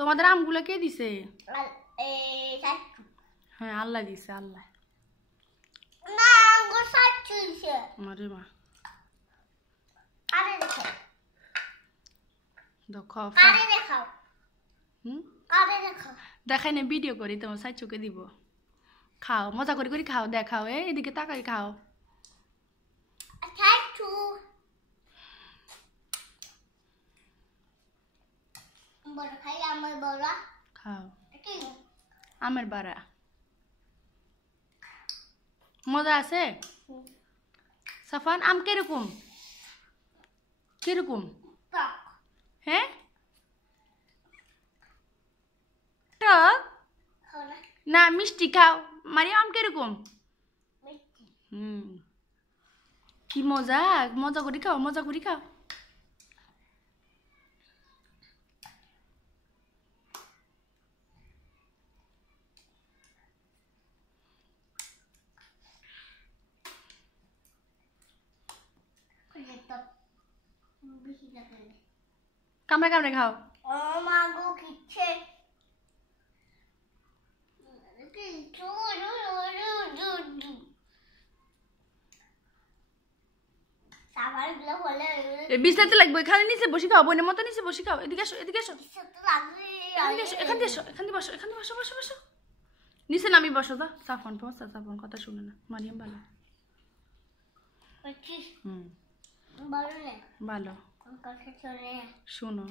তোমাদের আমগুলো কে দিছে? হ্যাঁ আল্লাহ দিছে, আল্লাহ। আরে মা দেখাই না, ভিডিও করি তোমার সাইচুকে দিব। খাও, মজা করে করে খাও, দেখাও। এদিকে তাকাই খাও। খাও আমের বাড়া, মজা আছে। সাফান আম কিরকম কিরকম? হ্যাঁ টক না মিষ্টি। খাও মারি, আম কিরকম? কি মজা, মজা করি খাও, মজা করি খাও। কামড়ে কামড়ে খাও। বিছাতে লাগবে, এখানে নিচে বসে খাও, বোনের মতো নিচে বসে খাও। এদিকে এসো, এদিকে এসো, এখান দিয়ে এসো, এখান দিয়ে বসো, এখান দিয়ে বসো, বসো বসো। নিচে নামি বসো। দা সাফন পৌঁছা, সাফন কথা শুনে না। মারিয়াম ভালো, ভালো শোনো।